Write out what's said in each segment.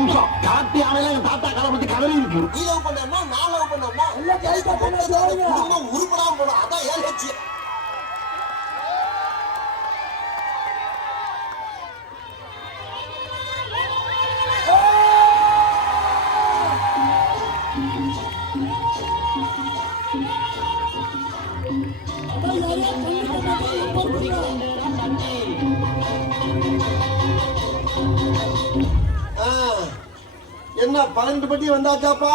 வம்சம். காட்டு யானையில எங்க தாத்தா கதை பத்தி கதறி இருக்கு. நீ லவ் பண்ணா நான் லவ் பண்ணோமா குடும்பம் உருப்படாம போனோம். அதான் ஏன் லட்சியம். என்ன 12 பட்டி வந்தாச்சாப்பா?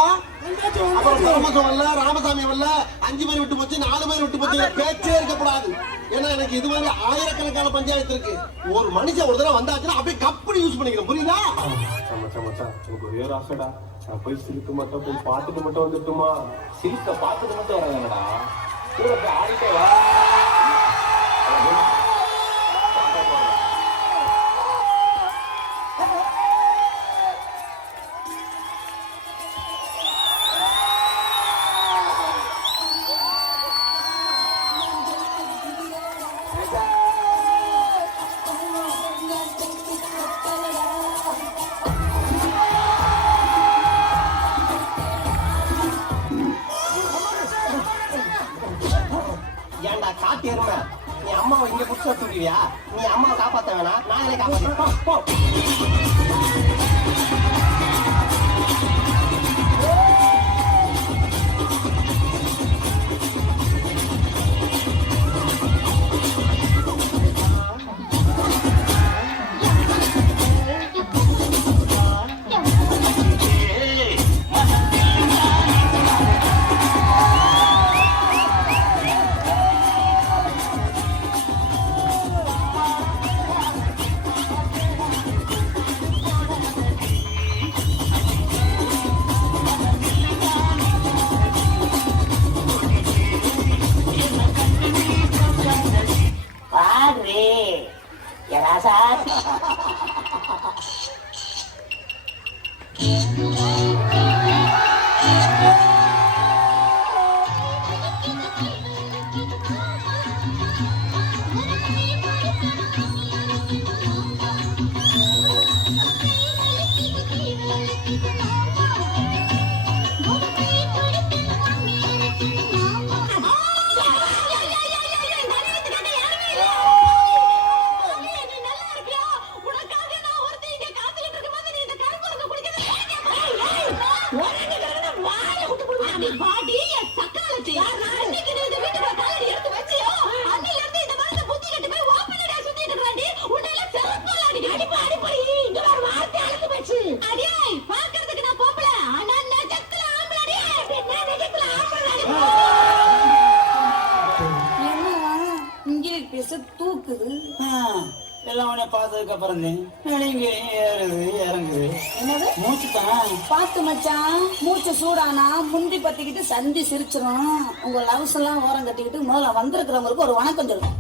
அப்புறம் பரமசம் வரல, ராமசாமி வரல, 5 பேர் விட்டு போச்சு, 4 பேர் விட்டு போச்சு. பேச்சே இருக்கப்படாது. ஏன்னா எனக்கு இது மாதிரி ஆயிரக்கணக்கான பஞ்சாயத்து இருக்கு. ஒரு மனுஷன் ஒரு தடவை வந்தாச்சுன்னா அப்படியே கப்படி யூஸ் பண்ணிக்கிறேன். புரியுதா? ஒரே ராசடா, நான் போய் சிரிக்க மட்டும் போய் பார்த்துட்டு மட்டும் வந்துட்டுமா? சிரிக்க பார்த்துட்டு மட்டும் வராங்கடா, கூட போய் ஆடிட்டே வா. காட்டு எருமை, நீ அம்மாவை இங்க குடிச்சு வச்சுடுவியா? நீ அம்மாவை காப்பாத்த வேணாம், நான் என்ன காப்பாத்த. தூக்குது எல்லாம் உடனே பார்த்ததுக்கு அப்புறம் ஏறுது இறங்குது. என்னது மூச்சு தான் பார்த்து மச்சான். மூச்சு சூடானா முண்டி பத்திக்கிட்டு சந்தி சிரிச்சிடும். உங்க லவ்ஸ் எல்லாம் ஓரம் கட்டிக்கிட்டு முதல்ல வந்திருக்கிறவங்களுக்கு ஒரு வணக்கம் சொல்லும்.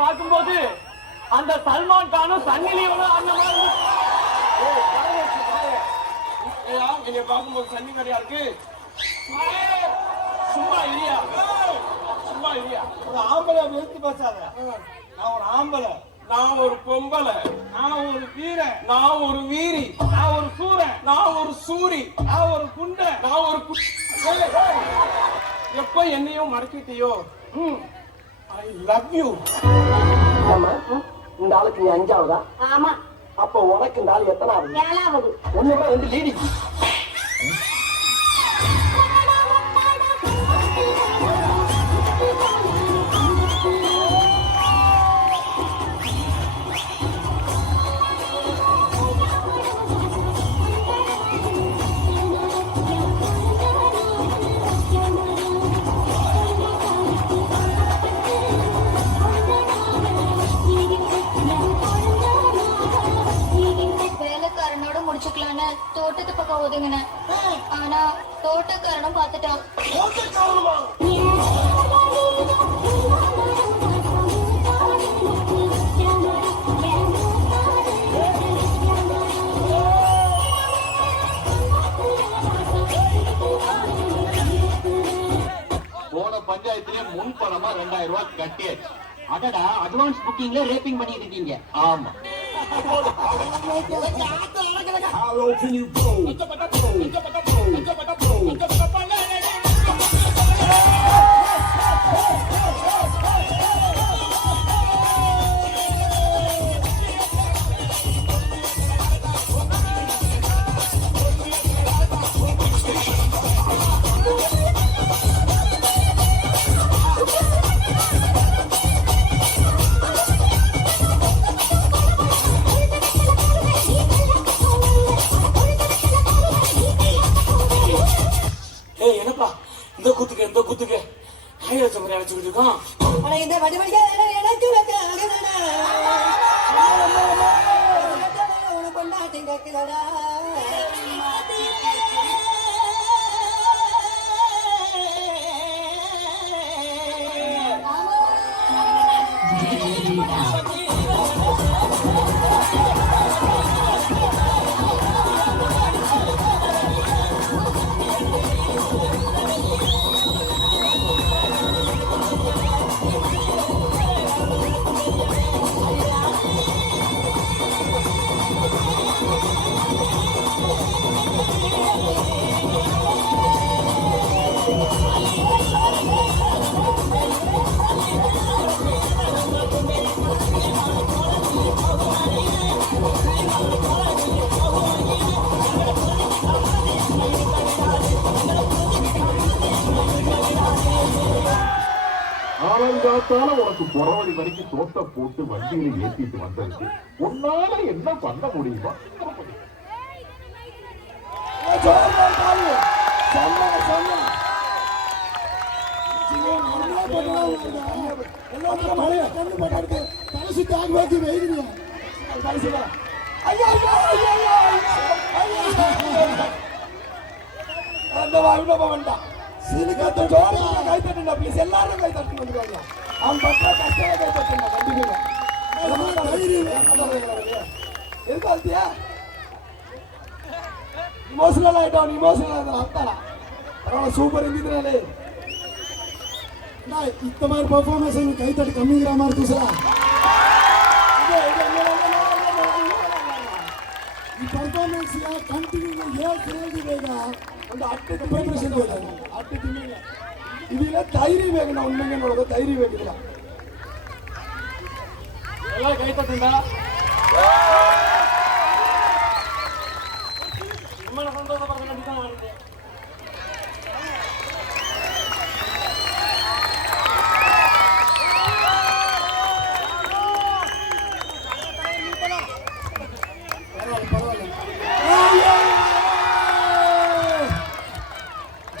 பார்க்கும்போது அந்த சல்மான் கானும் சன்னிலியோனும் அந்த மாதிரி என்னை பார்க்கும்போது சன்னி கிடையா இருக்கு. சும்மா இல்லையா, சும்மா இல்லையா. ஒரு ஆம்பளை நிறுத்தி பேசாத. நான் ஒரு ஆம்பளை, நான் ஒரு பொம்பளை, நான் ஒரு வீரன், நான் ஒரு வீரி, நான் ஒரு சூரன், நான் ஒரு சூரி, நான் ஒரு குண்டை, நான் ஒரு எப்ப என்னையும் மறக்கிட்டியோ ஐ லவ் யூ. ஆமா, இந்த ஆளுக்கு நீ 5ஆவதா? ஆமா. அப்ப உனக்கு இந்த ஆள் எத்தனாவது? 7ஆவது. ஒண்ணுமே வந்து லீடிங். முடிச்சுக்கலான்னு தோட்டத்து பக்கம் ஒதுங்கினேன். ஆனா தோட்டக்காரனும் பார்த்துட்டான். போன பஞ்சாயத்திலே முன் பணமா 2000 ரூபாய் கட்டியாச்சு. அடடா, அட்வான்ஸ் புக்கிங்ல ரேப்பிங் பண்ணிட்டு இருக்கீங்க. ஆமா. என்னப்பா இந்த குத்துக்கு கையெழுத்து முறை அழைச்சிக்கிட்டு இருக்கோம். இந்த வடிவடியா எனக்கு உனக்கு கொண்டாட்டி கேட்கலடா. காலங்காத்தால உனக்கு புறவழி வரைக்கும் தோட்ட போட்டு வண்டியில ஏத்திட்டு வந்ததுக்கு உன்னால என்ன பண்ண முடியுமா? அந்த வாழ்க்கை வேண்டாம். சீனுக்கு கை தட்டுங்க ப்ளீஸ், எல்லாரும் கை தட்டு வந்துருவாங்க. அவன் பட்டா கஷ்டமா கை தட்டுங்க கண்டிப்பா. இருக்காத்தியா இமோஷனல் ஆயிட்டோம், இமோஷனல் ஆயிட்டோம். அத்தாடா பரவாயில்ல, சூப்பர் இருந்துனாலே இந்த மாதிரி பர்ஃபார்மன்ஸ் கை தட்டு கம்மிங்கிற மாதிரி தூசா. ಈ ಪರ್ಫಾರ್ಮೆನ್ಸ್ ಕಂಟಿನ್ಯೂ ಹೇಳಿ ಬೇಗ ಒಂದು 8% ಹೋಯ್ತು. 8 ತಿಂಗಳಿಲ್ಲ ಇದಿಲ್ಲ ಧೈರ್ಯ ಬೇಕು. ನಾವು ಉண்மைಗೆ ನೋಡೋದು ಧೈರ್ಯ ಬೇಕಿಲ್ಲ. ಎಲ್ಲ ಕೈ ತಟ್ಟಿಂದ ನಿಮ್ಮನ್ನ ಸಂತೋಷ ಪಡ್ಕೊಂಡು ಖಂಡಿತ ಮಾಡಿದ್ದೆ.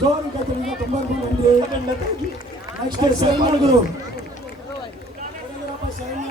ಜೋರು ಕಥೆಯಿಂದ ತುಂಬ ನಮಗೆ ನೆಕ್ಸ್ಟ್ ಸೈನ್ ಮಾಡಿದ್ರು.